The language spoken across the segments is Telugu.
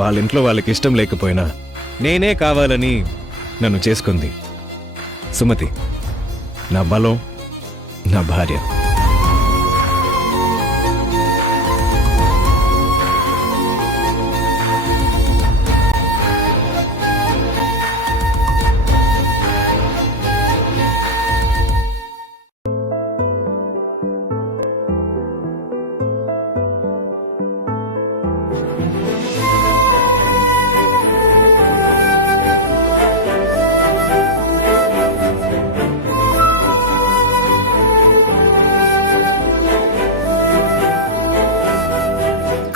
వాళ్ళ ఇంట్లో వాళ్ళకి ఇష్టం లేకపోయినా నేనే కావాలని నన్ను చేసుకుంది సుమతి, నా బలం, నా భార్య.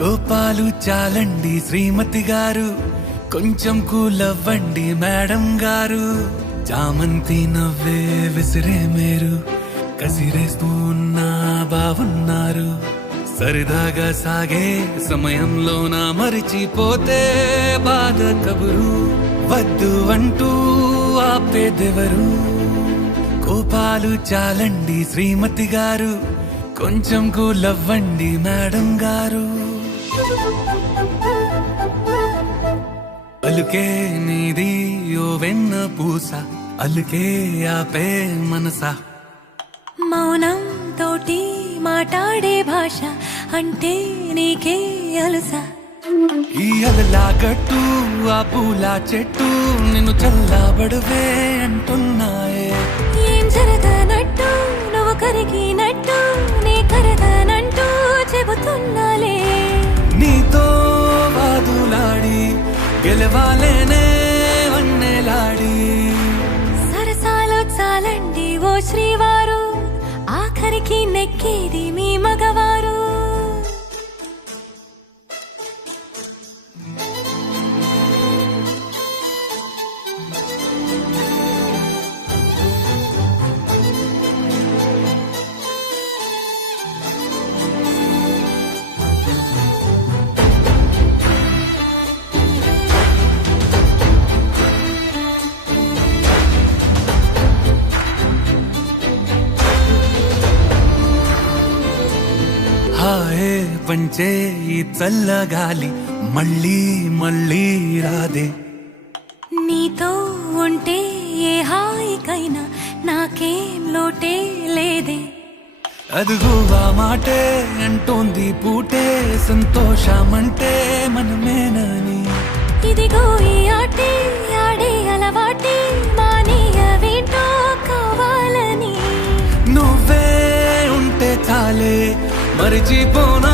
కోపాలు చాలండి శ్రీమతి గారు, కొంచెం కూలవ్వండి మేడం గారు. చామంతి నవ్వే విసిరే మీరు, కసిరేస్తూ ఉన్నా బావున్నారు. సరదాగా సాగే సమయంలో నా మరిచిపోతే బాధ కబురు, వద్దు అంటూ ఆపేదెవరు. కోపాలు చాలండి శ్రీమతి గారు, కొంచెం కూలవ్వండి మేడం గారు. అలుకే నీది ఓ వెన్న పూస, అలుకే ఆపే మనసా. మౌనం తోటి మాట్లాడే భాష అంటే నీకే అలుసా. ఈ అలలా గట్టు ఆ పూల చెట్టు నిన్ను చల్లబడువే అంటున్నాయే. ఏం జరగనట్టు నువ్వు కరిగినట్టు నీ కరగనంటూ చెబుతున్నాలే. నీతో వాదులాడి గెలవాలేనే వన్నెలాడి. సరసాలు చాలండి ఓ శ్రీవారు, ఆఖరికి నెక్కేది మీ మగవారు. హాయే పంచే ఈ చల్లగాలి మళ్ళీ మళ్ళీ రాదే. నీతో ఉంటే ఏ హాయికైనా నాకేం లోటే లేదే. అదుగు ఆ మాటే అంటోంది పూటే, సంతోషమంటే మనమేనని. ఇదిగో ఈ ఆటే ఆడే అలవాటే మానేయవేంటో కావాలని. నువ్వే ఉంటే చాలే మరిచిపోనా